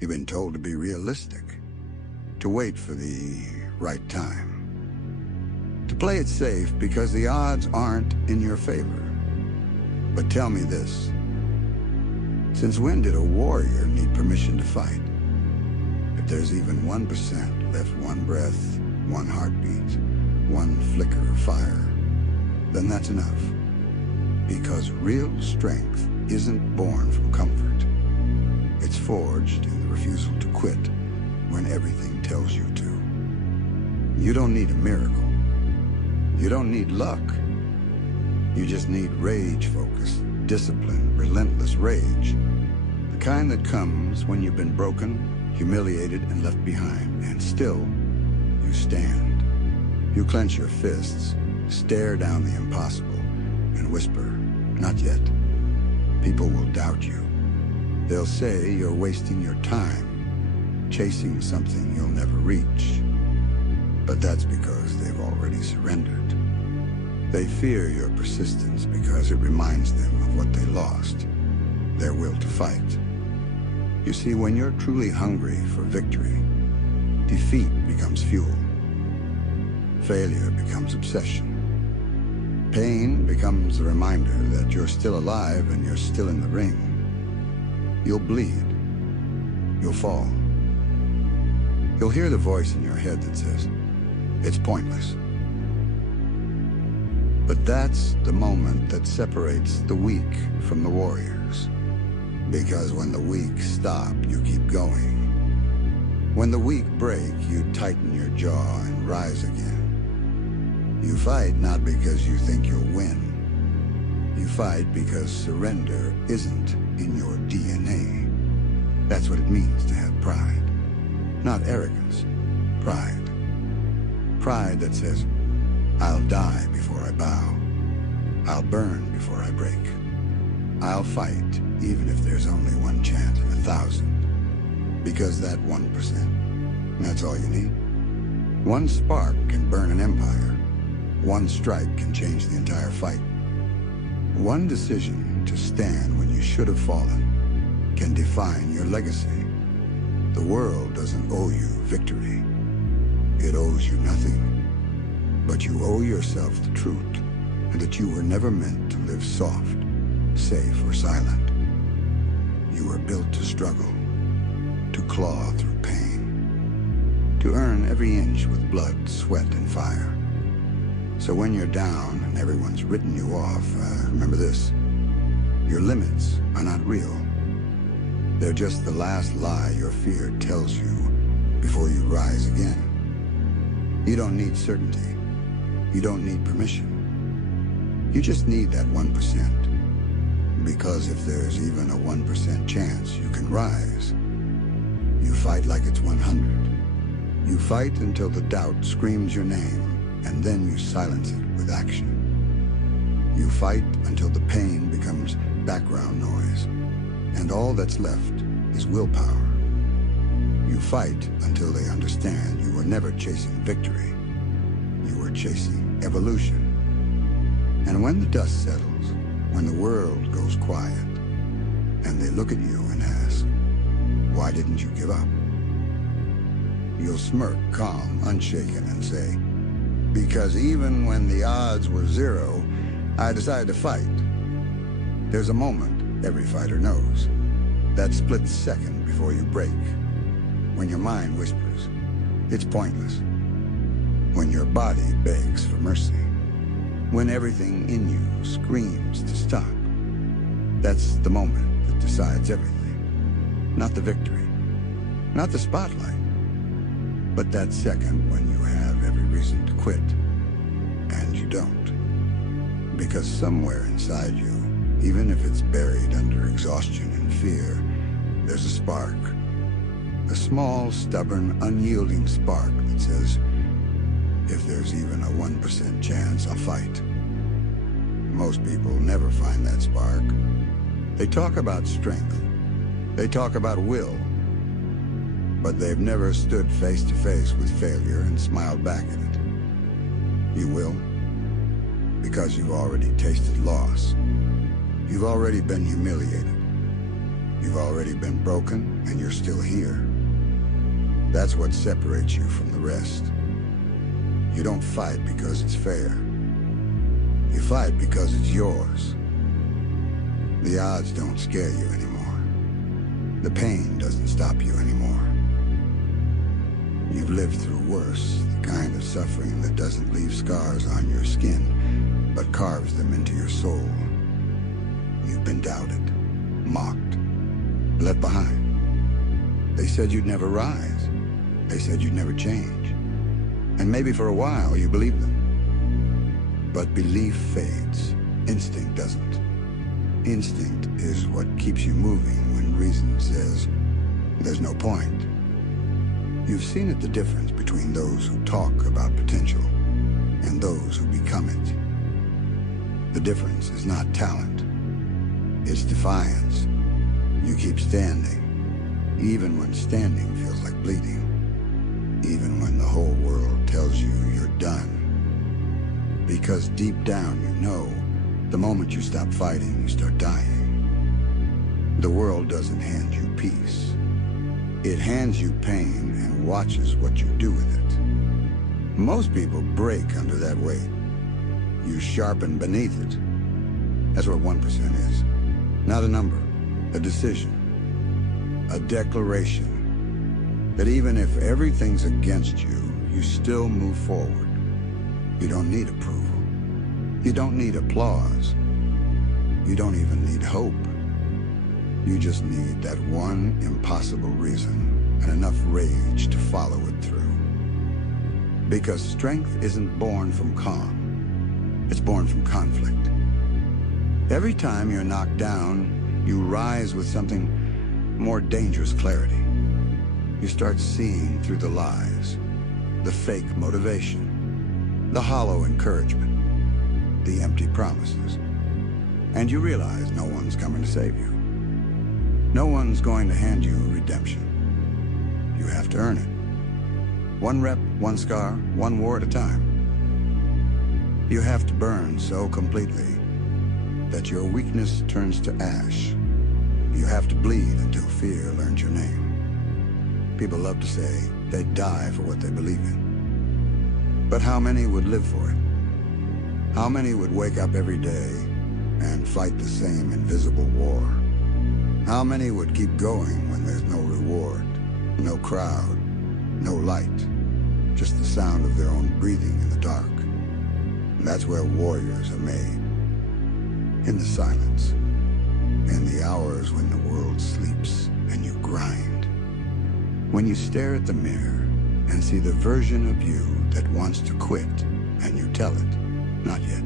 You've been told to be realistic, to wait for the right time, to play it safe because the odds aren't in your favor. But tell me this, since when did a warrior need permission to fight? If there's even 1% left, one breath, one heartbeat, one flicker of fire, then that's enough. Because real strength isn't born from comfort. It's forged in the refusal to quit when everything tells you to. You don't need a miracle. You don't need luck. You just need rage focus, discipline, relentless rage. The kind that comes when you've been broken, humiliated, and left behind, and still, you stand. You clench your fists, stare down the impossible, and whisper, "Not yet." People will doubt you. They'll say you're wasting your time, chasing something you'll never reach. But that's because they've already surrendered. They fear your persistence because it reminds them of what they lost, their will to fight. You see, when you're truly hungry for victory, defeat becomes fuel. Failure becomes obsession. Pain becomes a reminder that you're still alive and you're still in the ring. You'll bleed. You'll fall. You'll hear the voice in your head that says, "It's pointless." But that's the moment that separates the weak from the warriors. Because when the weak stop, you keep going. When the weak break, you tighten your jaw and rise again. You fight not because you think you'll win. You fight because surrender isn't in your DNA. That's what it means to have pride. Not arrogance, pride. Pride that says, "I'll die before I bow. I'll burn before I break. I'll fight even if there's only one chance in 1,000. Because that 1%, that's all you need. One spark can burn an empire. One strike can change the entire fight. One decision to stand when you should have fallen can define your legacy. The world doesn't owe you victory. It owes you nothing. But you owe yourself the truth, and that you were never meant to live soft, safe, or silent. You were built to struggle, to claw through pain, to earn every inch with blood, sweat, and fire. So when you're down and everyone's written you off, remember this: your limits are not real. They're just the last lie your fear tells you before you rise again. You don't need certainty. You don't need permission. You just need that 1%. Because if there's even a 1% chance you can rise, you fight like it's 100. You fight until the doubt screams your name, and then you silence it with action. You fight until the pain becomes background noise, and all that's left is willpower. You fight until they understand you were never chasing victory. You were chasing evolution. And when the dust settles, when the world goes quiet, and they look at you and ask, "Why didn't you give up?" You'll smirk, calm, unshaken, and say, "Because even when the odds were 0, I decided to fight." There's a moment every fighter knows. That split second before you break. When your mind whispers, "It's pointless." When your body begs for mercy. When everything in you screams to stop. That's the moment that decides everything. Not the victory. Not the spotlight. But that second when you have every reason to quit. And you don't. Because somewhere inside you, even if it's buried under exhaustion and fear, there's a spark. A small, stubborn, unyielding spark that says, "If there's even a 1% chance, I'll fight." Most people never find that spark. They talk about strength. They talk about will. But they've never stood face to face with failure and smiled back at it. You will, because you've already tasted loss. You've already been humiliated. You've already been broken, and you're still here. That's what separates you from the rest. You don't fight because it's fair. You fight because it's yours. The odds don't scare you anymore. The pain doesn't stop you anymore. You've lived through worse, the kind of suffering that doesn't leave scars on your skin, but carves them into your soul. You've been doubted, mocked, left behind. They said you'd never rise. They said you'd never change. And maybe for a while you believed them. But belief fades. Instinct doesn't. Instinct is what keeps you moving when reason says there's no point. You've seen it, the difference between those who talk about potential and those who become it. The difference is not talent. It's defiance. You keep standing, even when standing feels like bleeding. Even when the whole world tells you you're done. Because deep down you know, the moment you stop fighting, you start dying. The world doesn't hand you peace. It hands you pain and watches what you do with it. Most people break under that weight. You sharpen beneath it. That's what 1% is. Not a number, a decision, a declaration. That even if everything's against you, you still move forward. You don't need approval. You don't need applause. You don't even need hope. You just need that one impossible reason and enough rage to follow it through. Because strength isn't born from calm. It's born from conflict. Every time you're knocked down, you rise with something more dangerous clarity. You start seeing through the lies, the fake motivation, the hollow encouragement, the empty promises. And you realize no one's coming to save you. No one's going to hand you redemption. You have to earn it. One rep, one scar, one war at a time. You have to burn so completely that your weakness turns to ash. You have to bleed until fear learns your name. People love to say they'd die for what they believe in. But how many would live for it? How many would wake up every day and fight the same invisible war? How many would keep going when there's no reward, no crowd, no light, just the sound of their own breathing in the dark? And that's where warriors are made. In the silence, in the hours when the world sleeps and you grind. When you stare at the mirror and see the version of you that wants to quit, and you tell it, not yet.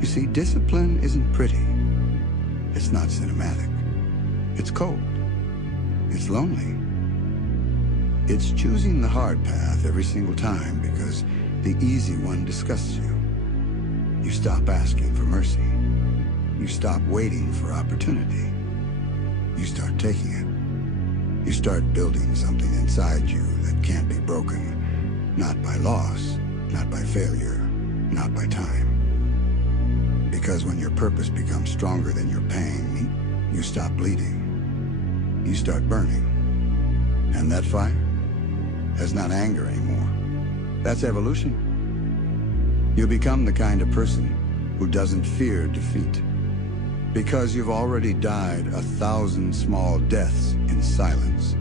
You see, discipline isn't pretty. It's not cinematic. It's cold. It's lonely. It's choosing the hard path every single time because the easy one disgusts you. You stop asking for mercy. You stop waiting for opportunity. You start taking it. You start building something inside you that can't be broken, not by loss, not by failure, not by time. Because when your purpose becomes stronger than your pain, you stop bleeding. You start burning. And that fire? That's not anger anymore. That's evolution. You become the kind of person who doesn't fear defeat. Because you've already died 1,000 small deaths in silence,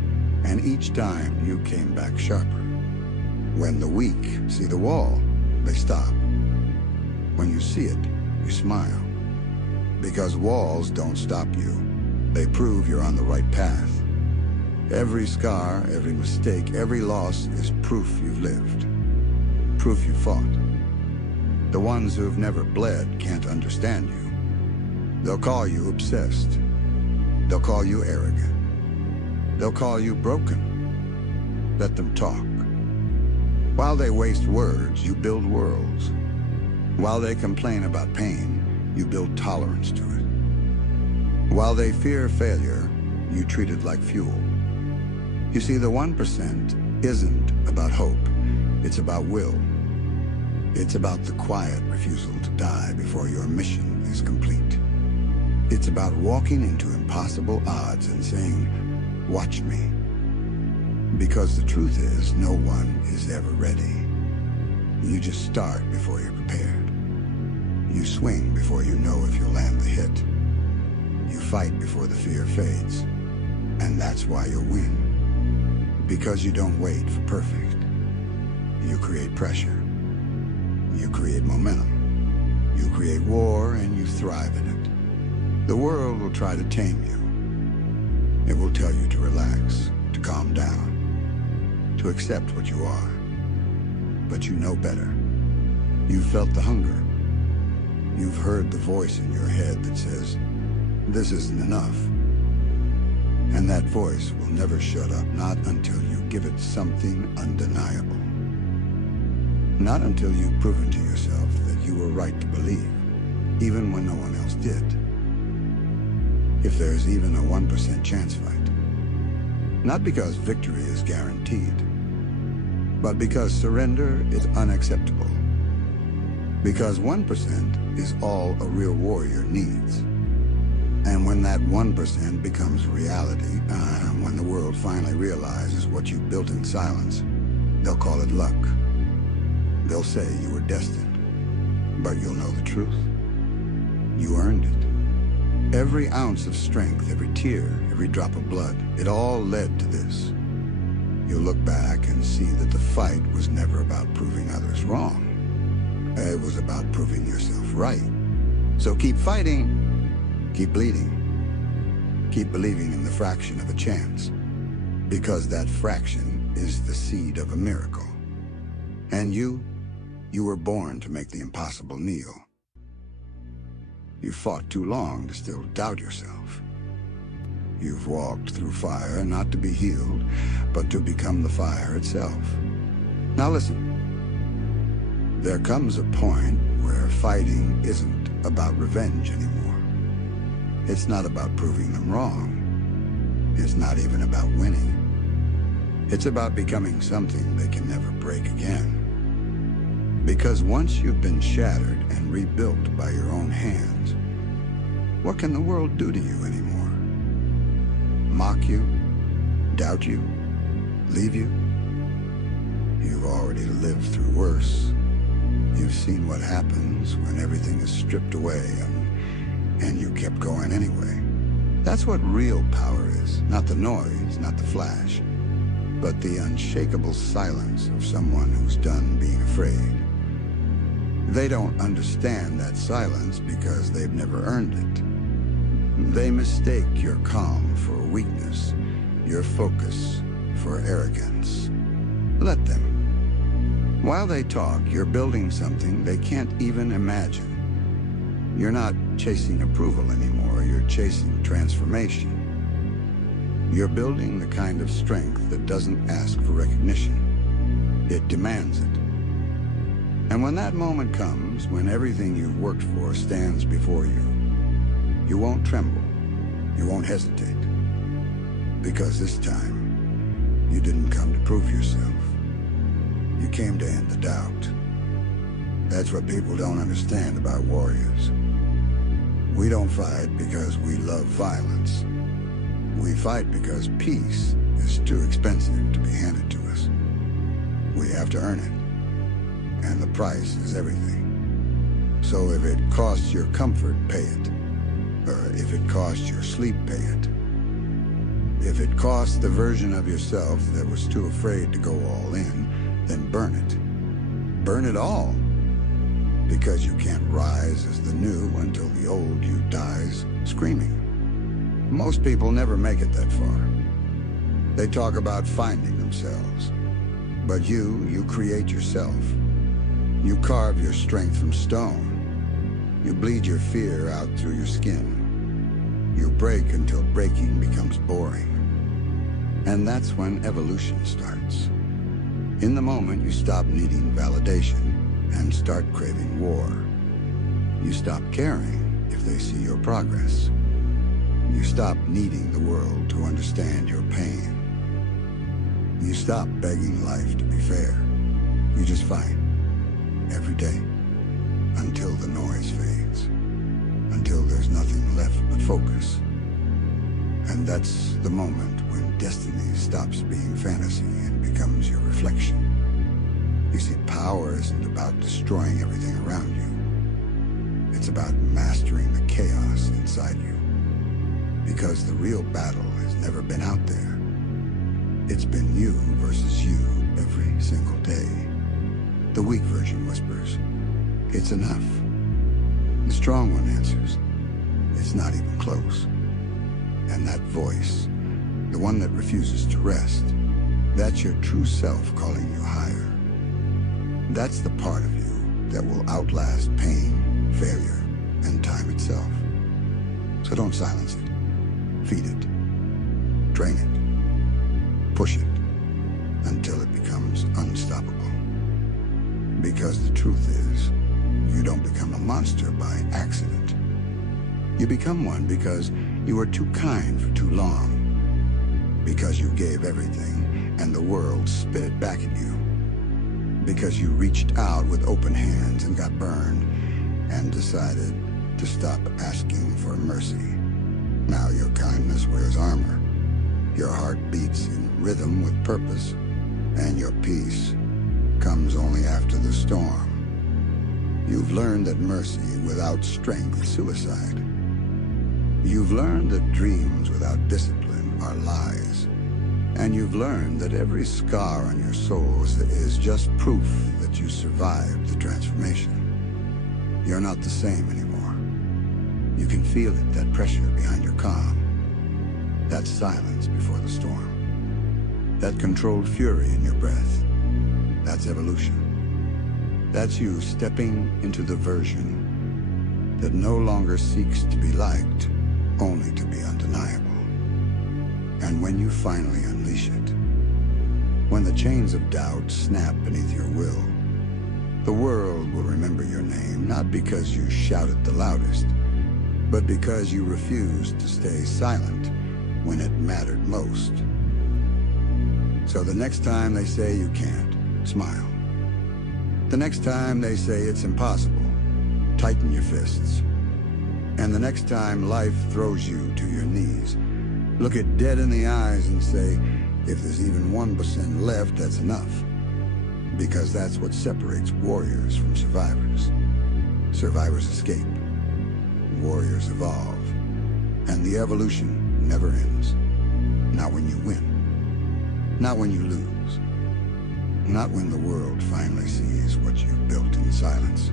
and each time you came back sharper. When the weak see the wall, they stop. When you see it, you smile. Because walls don't stop you. They prove you're on the right path. Every scar, every mistake, every loss is proof you've lived. Proof you fought. The ones who've never bled can't understand you. They'll call you obsessed. They'll call you arrogant. They'll call you broken. Let them talk. While they waste words, you build worlds. While they complain about pain, you build tolerance to it. While they fear failure, you treat it like fuel. You see, the 1% isn't about hope. It's about will. It's about the quiet refusal to die before your mission is complete. It's about walking into impossible odds and saying, "Watch me." Because the truth is, no one is ever ready. You just start before you're prepared. You swing before you know if you'll land the hit. You fight before the fear fades. And that's why you'll win. Because you don't wait for perfect. You create pressure. You create momentum. You create war and you thrive in it. The world will try to tame you. It will tell you to relax, to calm down, to accept what you are. But you know better. You've felt the hunger. You've heard the voice in your head that says, "This isn't enough." And that voice will never shut up, not until you give it something undeniable. Not until you've proven to yourself that you were right to believe, even when no one else did. If there's even a 1% chance fight. Not because victory is guaranteed, but because surrender is unacceptable. Because 1% is all a real warrior needs. And when that 1% becomes reality, when the world finally realizes what you built in silence, they'll call it luck. They'll say you were destined, but you'll know the truth. You earned it. Every ounce of strength, every tear, every drop of blood, it all led to this. You'll look back and see that the fight was never about proving others wrong. It was about proving yourself right. So keep fighting. Keep bleeding. Keep believing in the fraction of a chance. Because that fraction is the seed of a miracle. And you were born to make the impossible kneel. You fought too long to still doubt yourself. You've walked through fire not to be healed, but to become the fire itself. Now listen. There comes a point where fighting isn't about revenge anymore. It's not about proving them wrong. It's not even about winning. It's about becoming something they can never break again. Because once you've been shattered and rebuilt by your own hands, what can the world do to you anymore? Mock you? Doubt you? Leave you? You've already lived through worse. You've seen what happens when everything is stripped away and you kept going anyway. That's what real power is. Not the noise, not the flash, but the unshakable silence of someone who's done being afraid. They don't understand that silence because they've never earned it. They mistake your calm for weakness, your focus for arrogance. Let them. While they talk, you're building something they can't even imagine. You're not chasing approval anymore, you're chasing transformation. You're building the kind of strength that doesn't ask for recognition. It demands it. And when that moment comes, when everything you've worked for stands before you, you won't tremble, you won't hesitate. Because this time, you didn't come to prove yourself. You came to end the doubt. That's what people don't understand about warriors. We don't fight because we love violence. We fight because peace is too expensive to be handed to us. We have to earn it. And the price is everything. So if it costs your comfort, pay it. Or if it costs your sleep, pay it. If it costs the version of yourself that was too afraid to go all in, then burn it. Burn it all. Because you can't rise as the new until the old you dies screaming. Most people never make it that far. They talk about finding themselves. But you create yourself. You carve your strength from stone. You bleed your fear out through your skin. You break until breaking becomes boring. And that's when evolution starts. In the moment you stop needing validation and start craving war. You stop caring if they see your progress. You stop needing the world to understand your pain. You stop begging life to be fair. You just fight every day until the noise fades, until there's nothing left but focus. And that's the moment when destiny stops being fantasy and becomes your reflection. You see, power isn't about destroying everything around you. It's about mastering the chaos inside you. Because the real battle has never been out there. It's been you versus you every single day. The weak version whispers, "It's enough." The strong one answers, "It's not even close." And that voice, the one that refuses to rest, that's your true self calling you higher. That's the part of you that will outlast pain, failure, and time itself. So don't silence it. Feed it. Drain it. Push it until it becomes unstoppable. Because the truth is, you don't become a monster by accident. You become one because you were too kind for too long. Because you gave everything and the world spit it back at you. Because you reached out with open hands and got burned and decided to stop asking for mercy. Now your kindness wears armor. Your heart beats in rhythm with purpose, and your peace comes only after the storm. You've learned that mercy without strength is suicide. You've learned that dreams without discipline are lies. And you've learned that every scar on your soul is just proof that you survived the transformation. You're not the same anymore. You can feel it, that pressure behind your calm. That silence before the storm. That controlled fury in your breath. That's evolution. That's you stepping into the version that no longer seeks to be liked, only to be undeniable. And when you finally unleash it, when the chains of doubt snap beneath your will, the world will remember your name, not because you shouted the loudest, but because you refused to stay silent when it mattered most. So the next time they say you can't, smile. The next time they say it's impossible, tighten your fists. And the next time life throws you to your knees, look it dead in the eyes and say, if there's even 1% left, that's enough. Because that's what separates warriors from survivors. Survivors escape. Warriors evolve. And the evolution never ends. Not when you win. Not when you lose. Not when the world finally sees what you've built in silence.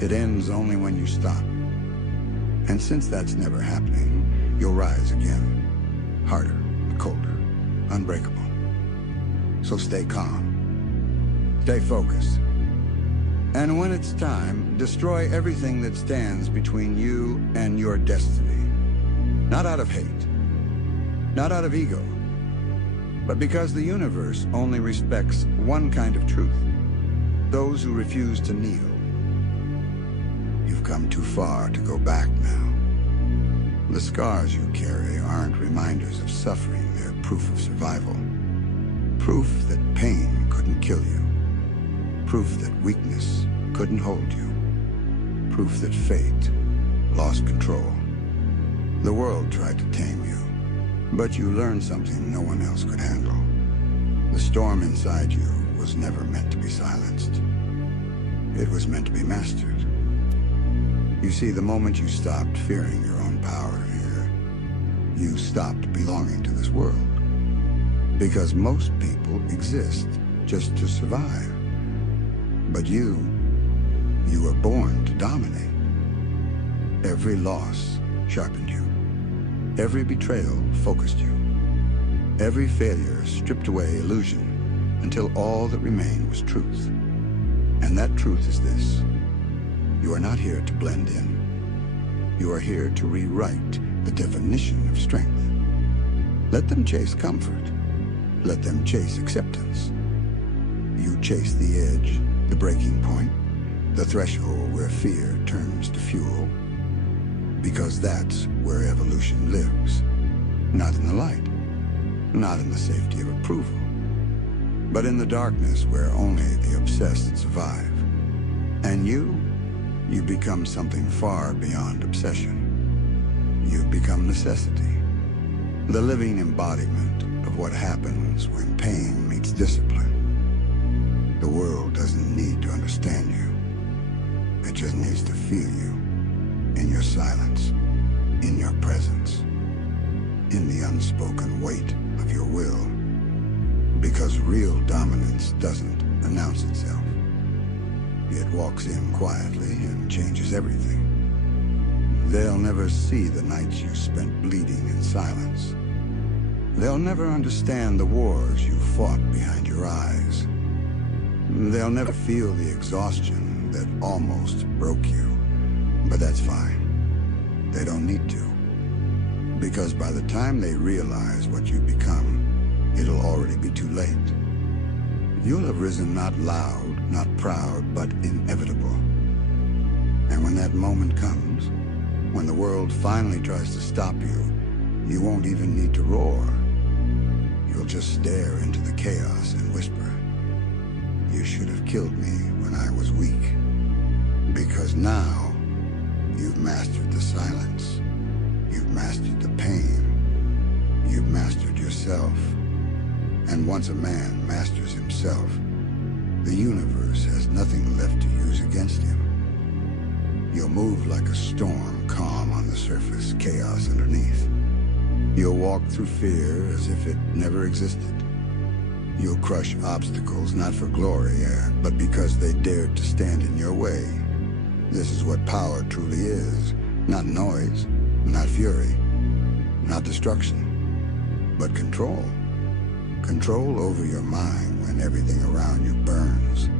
It ends only when you stop. And since that's never happening, you'll rise again. Harder, colder, unbreakable. So stay calm. Stay focused. And when it's time, destroy everything that stands between you and your destiny. Not out of hate. Not out of ego. But because the universe only respects one kind of truth. Those who refuse to kneel. You've come too far to go back now. The scars you carry aren't reminders of suffering, they're proof of survival. Proof that pain couldn't kill you. Proof that weakness couldn't hold you. Proof that fate lost control. The world tried to tame you, but you learned something no one else could handle. The storm inside you was never meant to be silenced. It was meant to be mastered. You see, the moment you stopped fearing your own power here, you stopped belonging to this world. Because most people exist just to survive. But you were born to dominate. Every loss sharpened you. Every betrayal focused you. Every failure stripped away illusion until all that remained was truth. And that truth is this. You are not here to blend in. You are here to rewrite the definition of strength. Let them chase comfort. Let them chase acceptance. You chase the edge, the breaking point, the threshold where fear turns to fuel. Because that's where evolution lives. Not in the light. Not in the safety of approval. But in the darkness where only the obsessed survive. And you become something far beyond obsession. You've become necessity. The living embodiment of what happens when pain meets discipline. The world doesn't need to understand you. It just needs to feel you, in your silence, in your presence, in the unspoken weight of your will. Because real dominance doesn't announce itself. It walks in quietly and changes everything. They'll never see the nights you spent bleeding in silence. They'll never understand the wars you fought behind your eyes. They'll never feel the exhaustion that almost broke you. But that's fine. They don't need to. Because by the time they realize what you've become, it'll already be too late. You'll have risen not loud, not proud, but inevitable. And when that moment comes, when the world finally tries to stop you, you won't even need to roar. You'll just stare into the chaos and whisper, "You should have killed me when I was weak." Because now, you've mastered the silence. You've mastered the pain. You've mastered yourself. And once a man masters himself, the universe has nothing left to use against him. You'll move like a storm, calm on the surface, chaos underneath. You'll walk through fear as if it never existed. You'll crush obstacles not for glory, but because they dared to stand in your way. This is what power truly is. Not noise, not fury, not destruction, but control. Control over your mind when everything around you burns.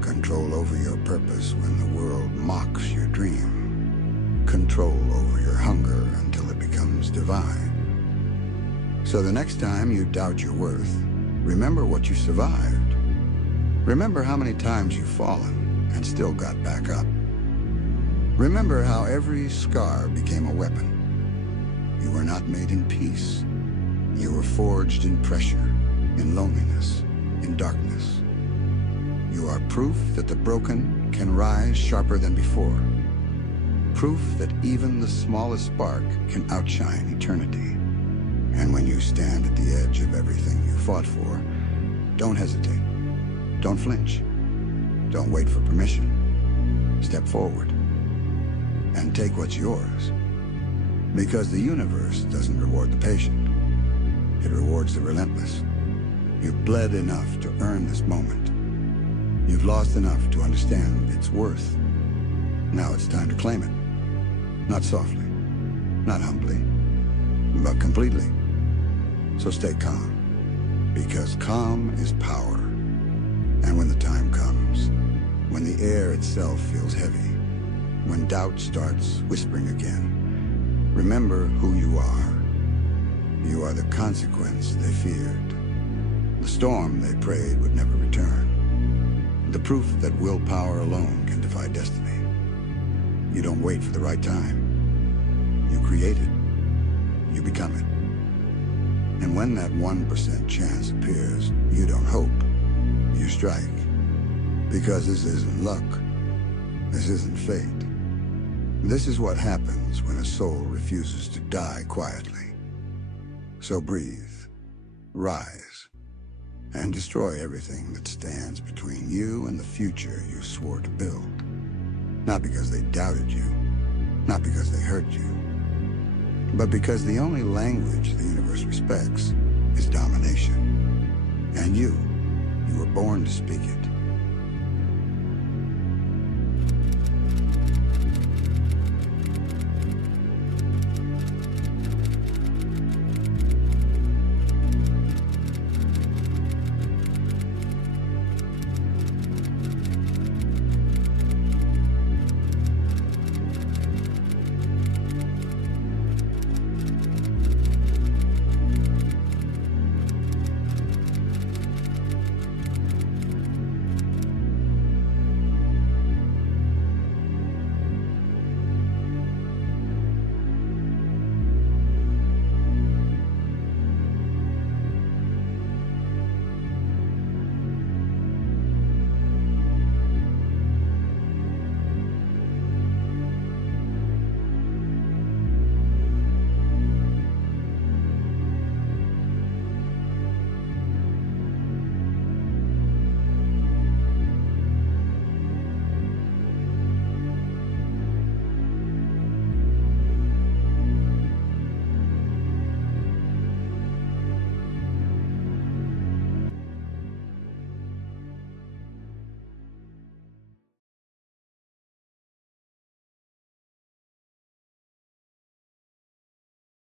Control over your purpose when the world mocks your dream. Control over your hunger until it becomes divine. So the next time you doubt your worth, remember what you survived. Remember how many times you've fallen and still got back up. Remember how every scar became a weapon. You were not made in peace. You were forged in pressure, in loneliness, in darkness. You are proof that the broken can rise sharper than before. Proof that even the smallest spark can outshine eternity. And when you stand at the edge of everything you fought for, don't hesitate. Don't flinch. Don't wait for permission. Step forward and take what's yours. Because the universe doesn't reward the patient. It rewards the relentless. You've bled enough to earn this moment. You've lost enough to understand its worth. Now it's time to claim it. Not softly, not humbly, but completely. So stay calm, because calm is power. And when the time comes, when the air itself feels heavy, when doubt starts whispering again, remember who you are. You are the consequence they feared, the storm they prayed would never return, the proof that willpower alone can defy destiny. You don't wait for the right time. You create it. You become it. And when that 1% chance appears, you don't hope. You strike. Because this isn't luck. This isn't fate. This is what happens when a soul refuses to die quietly. So breathe, rise, and destroy everything that stands between you and the future you swore to build. Not because they doubted you, not because they hurt you, but because the only language the universe respects is domination. And you were born to speak it.